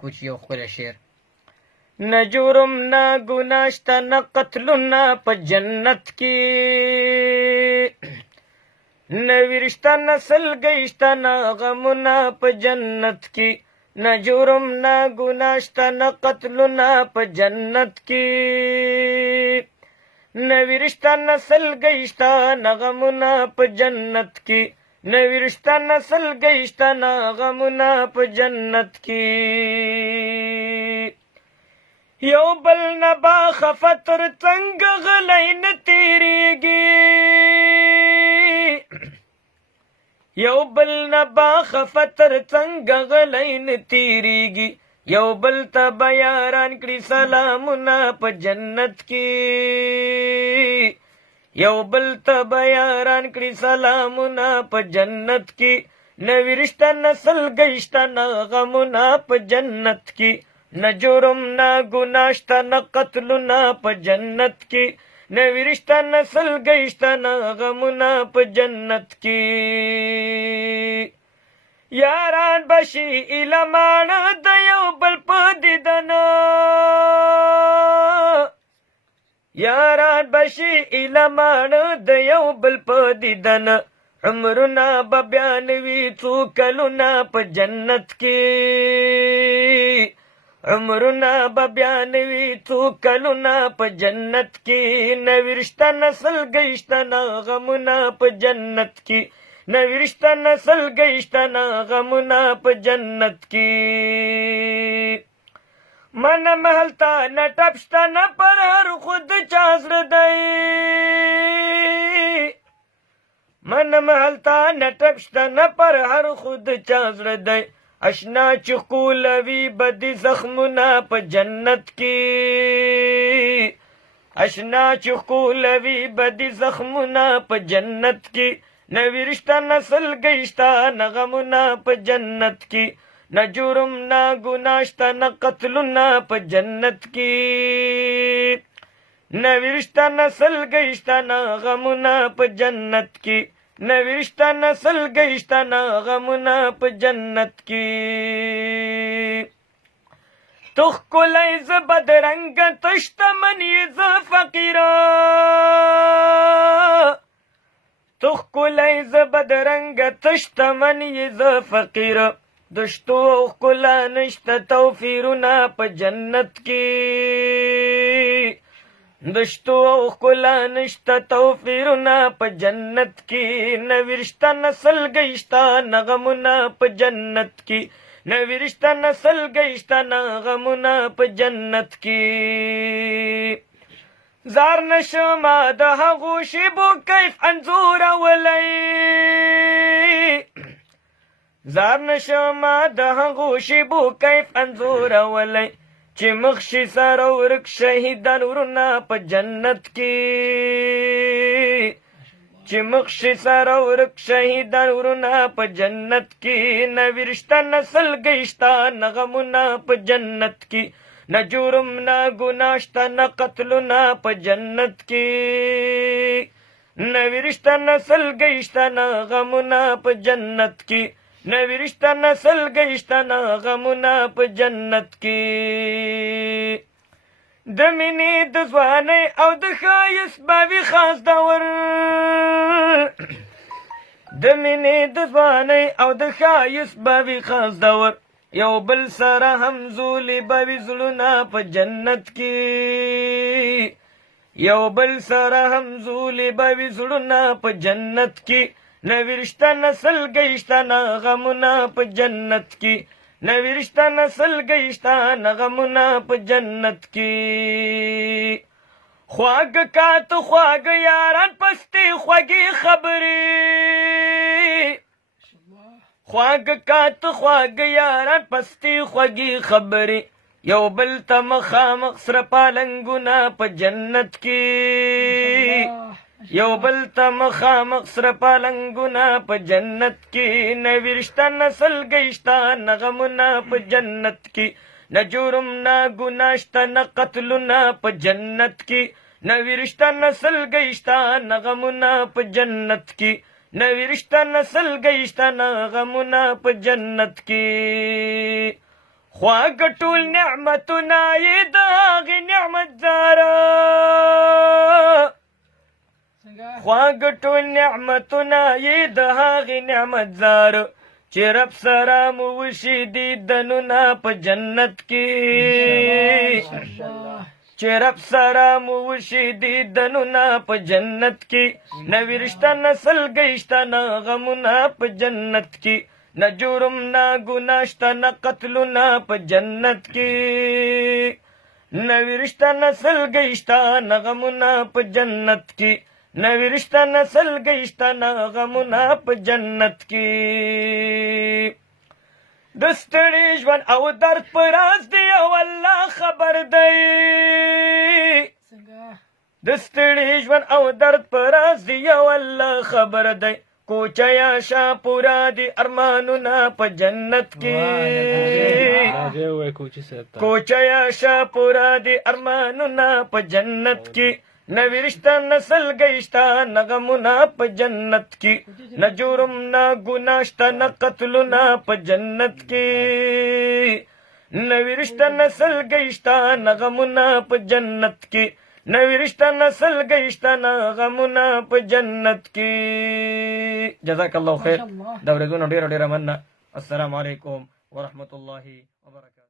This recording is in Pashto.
कुछ यो खुल शेर न जुर्म न गुनाश्ता न कत्लुना प जन्नत की न विरिश्ता न सलगइश्ता न गमुना प जन्नत की न जुर्म न गुनाश्ता न कत्लुना प जन्नत की न विरिश्ता न सलगइश्ता न गमुना प जन्नत की न विरिश्ता न सलगइश्ता न गमुना प जन्नत की यो बल न बाखफतर तंग गलैन तेरेगी यो बल न बाखफतर तंग गलैन तेरेगी यो बल तब यारान कड़ी सलामुना प जन्नत की यो बल तब यारान कड़ी सलामुना प जन्नत की न विरिश्ता न सलगइश्ता न गमुना प जन्नत की न जुर्म न गुनाश्ता न कत्लुना प जन्नत की न विरिश्ता न सलगइश्ता न गमुना प जन्नत की यारान बशी इलमान दयो बल पदिदना यारान बशी इलमान दयो बल पदिदना उम्रना बब्यानवी चूकलुना प जन्नत की उम्रना बब्यानवी चूकलुना प जन्नत की न विरिश्ता न सलगइश्ता न गमुना प जन्नत की न विरिश्ता न सलगइश्ता न गमुना प जन्नत की मन महलता न टपश्ता न पर हर खुद चासर दई मन महलता न टपश्ता न पर हर खुद चासर दई अशना चुकूलवी बदी जख्मुना प जन्नत की अशना चुकूलवी बदी जख्मुना प जन्नत की न विरिश्ता न सलगइश्ता न गमुना प जन्नत की न जुर्म न गुनाश्ता न कत्लुना प जन्नत की न विरिश्ता न सलगइश्ता न गमुना प जन्नत की न विरिश्ता न सलगइश्ता न गमुना प जन्नत की तुख कुलैज बदरंग तुश्तमनीज फकीरा तुख कुलैज बदरंग तुश्तमनीज फकीरा दुश्तो कुला निश्त तौफीरुना प जन्नत की दुश्तो कुला निश्त तौफीरुना प जन्नत की न विरिश्ता न सलगइश्ता न गमुना प जन्नत की न विरिश्ता न सलगइश्ता न गमुना प जन्नत की जार नशमा दहा गोशिबो कैफ अंजूर वलई जार नशमा दहा गोशिबो कैफ अंजूर वलई चिमख्शी सरौरक शहीदन उरना प जन्नत की चिमख्शी सरौरक शहीदन उरना प जन्नत की न विरिश्ता न सलगइश्ता न गमुना प जन्नत की न जुर्म न गुनाश्ता न कत्लुना प जन्नत की न विरिश्ता न सलगइश्ता न गमुना प जन्नत की न विरिश्ता न सलगइश्ता न गमुना प जन्नत की दमिनी दजवाने औ द खायस बावी खास दवर दमिनी दजवाने औ द खायस बावी खास दवर यो बल सरा हमजूली बावी जुलुना प जन्नत की यो बल सरा हमजूली बावी जुलुना प जन्नत की न विरिश्ता न सलगइश्ता न गमुना प जन्नत की न विरिश्ता न सलगइश्ता न गमुना प जन्नत की ख्वाग का तो ख्वाग यारान पस्ती ख्वागी खबरी ख्वाग का तो ख्वाग यारान पस्ती ख्वागी खबरी यो बल तम खामक सर पालंगुना प जन्नत की यो बल तम खामक सर पालंगुना प जन्नत की न विरिश्ता न सलगइश्ता न गमुना प जन्नत की न जुर्म न गुनाश्ता न कत्लुना प जन्नत की न विरिश्ता न सलगइश्ता न गमुना प जन्नत की न विरिश्ता न सलगइश्ता न गमुना प जन्नत की خواږ ټول نعمتونه یې د هغې نعمت زاره خواږ ټول نعمتونه یې د هغې نعمت زاره چې رب سره مو وشي دیدنونه په جنت کې چې رب سره مو وشي دیدنونه په جنت کې نوي رشته نسل گشته نه غمونه په جنت کې نه جرم نه ګناه شته نه قتلونه په جنت کې نوي رشته نسل گشته نه غمونه په جنت کې نوي رشته نسل گشته نه غمونه په جنت کې د ستړي ژوند او درد په راز دی او الله خبر دی د ستړي ژوند او درد په راز دی او الله خبر دی کوچیا شا پورا دی ارمانونه په جنت کې کوچیا شا پورا دی ارمانونه په جنت کې نوي رشته نسل گشته نه غمونه په جنت کې نه جرم نه ګناه شته نه قتلونه په جنت کې نوي رشته نسل گشته نه غمونه په جنت کې نوي رشته نسل گشته نه غمونه په جنت کې جزاک الله خیر دا ورځونه ډیره ډیره مننه السلام علیکم ورحمت الله وبرکاته